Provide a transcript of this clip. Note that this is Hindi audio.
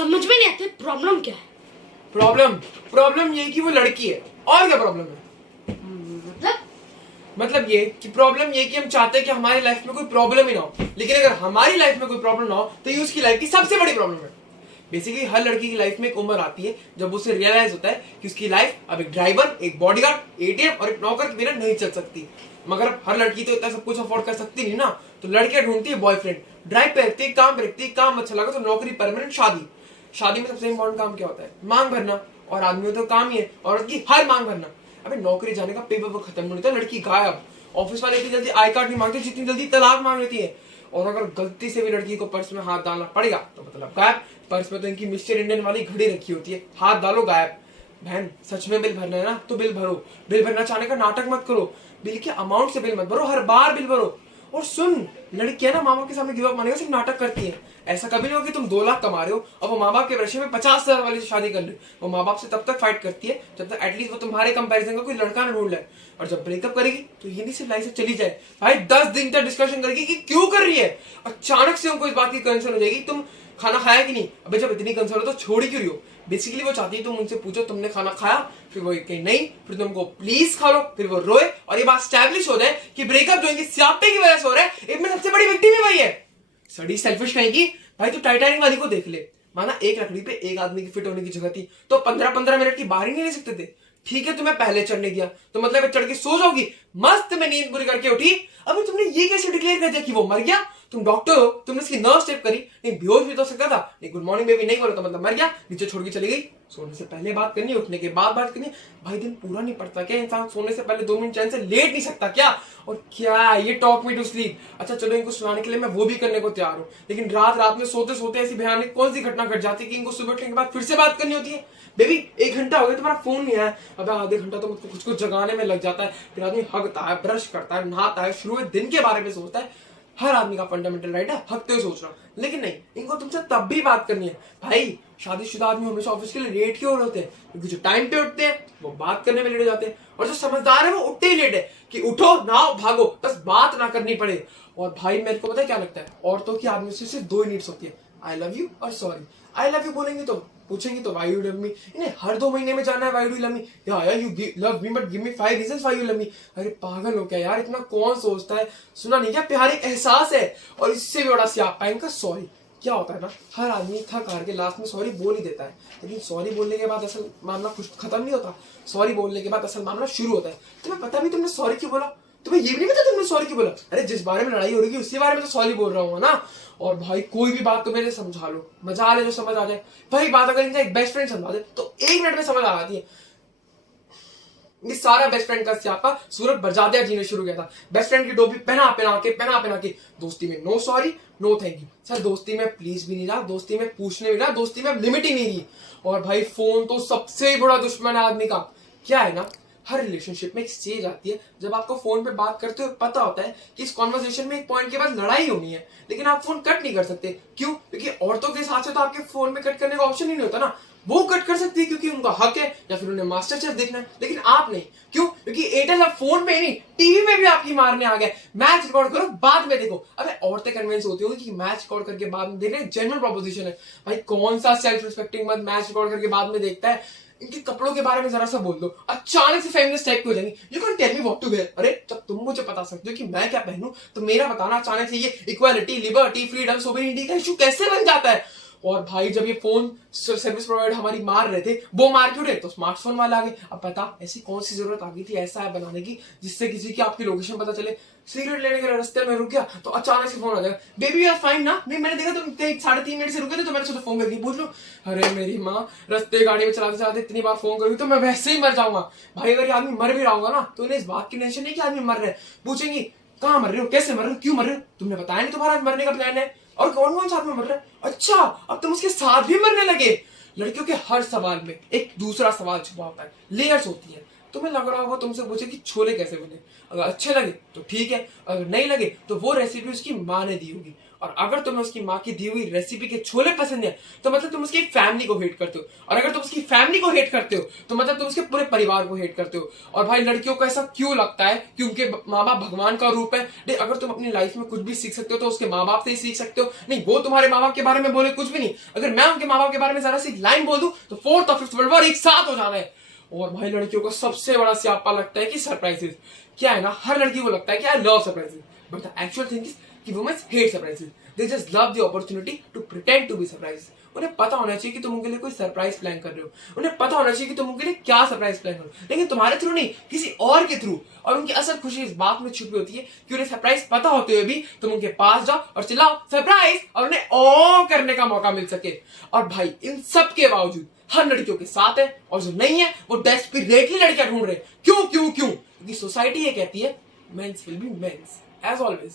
समझ में नहीं आते प्रॉब्लम क्या है। प्रॉब्लम ये कि वो लड़की है, और क्या प्रॉब्लम है? मतलब ये कि प्रॉब्लम ये कि हम चाहते हैं कि हमारी लाइफ में कोई प्रॉब्लम ही ना हो, लेकिन अगर हमारी लाइफ में कोई प्रॉब्लम ना हो तो ये उसकी लाइफ की सबसे बड़ी प्रॉब्लम है। बेसिकली हर लड़की की लाइफ में एक उम्र आती है जब उसे रियलाइज होता है कि उसकी लाइफ अब एक ड्राइवर, एक बॉडीगार्ड, एटीएम और एक नौकर के बिना नहीं चल सकती। मगर अब हर लड़की तो इतना सब कुछ अफोर्ड कर सकती नहीं ना, तो लड़कियां ढूंढती है बॉयफ्रेंड, ड्राइव पे रखती है, काम पे रखती है, काम अच्छा लगा तो नौकरी, परमानेंट, शादी। शादी में सबसे इंपॉर्टेंट काम क्या होता है? मांग भरना। और आदमी तो काम ही है औरत की हर मांग भरना। अबे नौकरी जाने का पेपर वर्क खत्म नहीं होता, लड़की गायब। ऑफिस वाले इतनी जल्दी आई कार्ड नहीं मांगते जितनी जल्दी तलाक मांग लेती है। और अगर गलती से भी लड़की को पर्स में हाथ डालना पड़ेगा तो मतलब गायब। पर्स में तो इनकी मिस्टर इंडियन वाली घड़ी रखी होती है, हाथ डालो गायब। बहन सच में बिल भरना है ना तो बिल भरो, बिल भरना चाहने का नाटक मत करो, बिल के अमाउंट से बिल मत भरो, हर बार बिल भरो। और सुन, लड़कियां ना माँ बाप के सामने गिव अप मानेगा सिर्फ नाटक करती है। ऐसा कभी नहीं हो कि तुम 2 लाख कमा रहे हो और वो माँ बाप के प्रेशर में 50,000 वाली से शादी कर ले। वो माँ बाप से तब तक फाइट करती है जब तक एटलीस्ट वो तुम्हारे कंपैरिजन का कोई लड़का ना ढूंढ ले। और जब ब्रेकअप करेगी तो ये नहीं सिर्फ लाइफ से चली जाए भाई, 10 दिन तक डिस्कशन करेगी कि क्यों कर रही है। अचानक से उनको इस बात की कंसर्न हो जाएगी तुम खाना खाया कि नहीं। अबे जब इतनी कंसर्न हो तो छोड़ क्यों रही हो? बेसिकली वो चाहती है तुम उनसे पूछो तुमने खाना खाया, फिर वो कहीं नहीं, फिर तुमको प्लीज खा लो, फिर वो रोए और ये बात स्टैब्लिश हो जाए कि ब्रेकअप जो इनकी स्यापे की वजह से हो रहा है, इनमें सबसे बड़ी विक्टिम ही वही है। सड़ी सेल्फिश कहेगी। भाई तू टाइटैनिक वाली को देख ले, माना एक लकड़ी पे एक आदमी की फिट होने की जगह थी तो 15-15 मिनट की बाहर ही नहीं ले सकते थे। ठीक है तुम्हें पहले चढ़ने दिया तो मतलब चढ़ के सो जाओगी, मस्त में नींद पूरी करके उठी। अभी तुमने ये कैसे डिक्लेयर कर दिया कि वो मर गया? तुम डॉक्टर हो, तुमने इसकी नर्व स्टेप करी, नहीं बेहोश भी तो सकता था, नहीं गुड मॉर्निंग बेबी नहीं बोला तो मतलब मर गया, नीचे छोड़ के चली गई। सोने से पहले बात करनी, उठने के बाद बात करनी। भाई दिन पूरा नहीं पड़ता क्या? इंसान सोने से पहले 2 मिनट चैन से लेट नहीं सकता क्या? और क्या ये टॉक मी टू स्लीप? अच्छा चलो इनको सुनाने के लिए मैं वो भी करने को तैयार हूँ, लेकिन रात रात में सोते सोते ऐसी भयानक कौन सी घटना घट जाती है कि इनको सुबह उठने के बाद फिर से बात करनी होती है। बेबी 1 घंटा हो गया तुम्हारा फोन नहीं आया। अब आधे घंटा तो मुझको कुछ जगाने में लग जाता है, फिर आदमी हगता है, ब्रश करता है, नहाता है, शुरू में दिन के बारे में सोचता है। हर आदमी का फंडामेंटल राइट है हकते हुए सोचना, लेकिन नहीं, इनको तुमसे तब भी बात करनी है। भाई शादीशुदा आदमी हमेशा ऑफिस के लिए लेट क्यों होते हैं? क्योंकि जो टाइम पे उठते हैं वो बात करने में लेट हो जाते हैं, और जो समझदार है वो उठते ही लेट है कि उठो नहाओ भागो, बस बात ना करनी पड़े। और भाई मेरे को पता है क्या लगता है, औरतों की आदमी से सिर्फ 2 ही नीड्स होती है, आई लव यू और सॉरी। आई लव यू बोलेंगे तो पूछेंगे तो व्हाई यू लव मी, इन्हें हर 2 महीने में जाना है why do you love me, या you love me but give me 5 reasons why you love me. अरे पागल हो क्या यार, इतना कौन सोचता है? सुना नहीं क्या, प्यार एक एहसास है। और इससे भी बड़ा स्यापा है इनका सॉरी। क्या होता है ना, हर आदमी थक हार के लास्ट में सॉरी बोल ही देता है, लेकिन सॉरी बोलने के बाद असल मामला कुछ खत्म नहीं होता, सॉरी बोलने के बाद असल मामला शुरू होता है। तुम्हें पता भी तुमने सॉरी क्यों बोला? तुम्हें ये भी नहीं पता तुमने सॉरी क्यों बोला? अरे जिस बारे में लड़ाई हो रही है उसी बारे में तो सॉरी बोल रहा हूँ ना। और भाई कोई भी बात तो मेरे समझा लो, मजा ले जो समझ आ जाए। भाई बात अगर इनका एक बेस्ट फ्रेंड समझा दे तो 1 मिनट में समझ आ जाती है। ये सारा बेस्ट फ्रेंड का स्यापा सूरत बरजादिया जी ने शुरू किया था। बेस्ट फ्रेंड की टोपी पहना पहना के दोस्ती में no sorry no thank you. Sir दोस्ती में प्लीज भी नहीं रहा, दोस्ती में पूछने भी रहा, दोस्ती में लिमिट ही नहीं रही। और भाई फोन तो सबसे बड़ा दुश्मन है आदमी का। क्या है ना, हर रिलेशनशिप में एक स्टेज आती है जब आपको फोन पे बात करते हुए पता होता है कि इस कॉन्वर्सेशन में एक पॉइंट के बाद लड़ाई होनी है, लेकिन आप फोन कट नहीं कर सकते। क्यों? क्योंकि औरतों के साथ से तो आपके फोन में कट करने का ऑप्शन ही नहीं होता ना। वो कट कर सकती है क्योंकि उनका हक है, या फिर उन्हें मास्टर शेफ देखना है, लेकिन आप नहीं। क्यों? क्योंकि एयरटेल अब फोन में ही नहीं टीवी में भी आपकी मारने आ गया। मैच रिकॉर्ड करो बाद में देखो। अबे औरतें कन्विंस होती होगी कि मैच रिकॉर्ड करके बाद में देखना जेन्युइन प्रोपोजिशन है। भाई कौन सा सेल्फ रिस्पेक्टिंग मत मैच रिकॉर्ड करके बाद में देखता है? इनके कपड़ों के बारे में जरा सा बोल दो, अचानक से फेमिनिस्ट टाइप हो जाएंगे। You can tell me what to wear. अरे जब तुम मुझे बता सकते हो कि मैं क्या पहनूं तो मेरा बताना अचानक से ये इक्वालिटी, लिबर्टी, फ्रीडम, सोवरेनिटी का इशू कैसे बन जाता है? और भाई जब ये फोन सर्विस प्रोवाइडर हमारी मार रहे थे, वो मार क्यों रहे? तो स्मार्टफोन वाला आ गए। अब पता ऐसी कौन सी जरूरत आ गई थी ऐसा ऐप बनाने की जिससे किसी की आपकी लोकेशन पता चले? सिगरेट लेने के रास्ते में रुक गया तो अचानक से फोन आ जाएगा, बेबी यू आर फाइन ना? नहीं मैंने देखा तुम 3.5 मिनट से रुके थे तो मैंने सोचा फोन करके पूछ लो। अरे मेरी माँ, रास्ते गाड़ी में चलाते चलाते इतनी बार फोन करूंगी तो मैं वैसे ही मर जाऊंगा। भाई अगर आदमी मर भी रहा होगा ना तो उन्हें इस बात की टेंशन नहीं कि आदमी मर रहे हैं। पूछेंगी कहाँ मर रहे हो, कैसे मर रहे हो, क्यों मर रहे हो? तुमने बताया नहीं तुम्हारा मरने का प्लान है, और कौन कौन साथ में मर रहा है? अच्छा अब तुम उसके साथ भी मरने लगे। लड़कियों के हर सवाल में एक दूसरा सवाल छुपा होता है, लेयर्स होती है। तुम्हें लग रहा होगा तुमसे पूछे कि छोले कैसे बने, अगर अच्छे लगे तो ठीक है, अगर नहीं लगे तो वो रेसिपी उसकी माँ ने दी होगी। और अगर तुम्हें उसकी माँ की दी हुई रेसिपी के छोले पसंद है तो मतलब तुम उसकी फैमिली को हेट करते हो, और अगर तुम उसकी फैमिली को हेट करते हो तो मतलब तुम उसके पूरे परिवार को हेट करते हो। और भाई लड़कियों को ऐसा क्यों लगता है कि उनके माँ बाप भगवान का रूप है? नहीं, अगर तुम अपनी लाइफ में कुछ भी सीख सकते हो तो उसके माँ बाप से ही सीख सकते हो। नहीं, वो तुम्हारे माँ बाप के बारे में बोले कुछ भी नहीं, अगर मैं उनके माँ बाप के बारे में जरा सी लाइन बोल दूं तो 4th और 5th वर्ल्ड वॉर एक साथ हो जाना है। और भाई लड़कियों को सबसे बड़ा स्यापा लगता है कि सरप्राइजेस। क्या है ना, हर लड़की को लगता है कि I love surprises, but the actual thing is कि womens hate surprises. They just love the opportunity to pretend to be surprise. उन्हें पता होना चाहिए कि तुम उनके लिए कोई सरप्राइज प्लान कर रहे हो, उन्हें पता होना चाहिए कि तुम उनके लिए क्या सरप्राइज प्लान कर रहे हो, लेकिन तुम्हारे थ्रू नहीं, किसी और के थ्रू। और उनकी असल खुशी इस बात में छुपी होती है कि उन्हें सरप्राइज पता होते हुए भी तुम उनके पास जाओ और चिल्लाओ सरप्राइज, और उन्हें ओ करने का मौका मिल सके। और भाई इन सब के बावजूद हर लड़कियों के साथ है, और जो नहीं है वो डेस्परेटली लड़कियां ढूंढ रहे हैं। क्यों क्यों क्यों? क्योंकि सोसाइटी ये कहती है mens will be mens as always.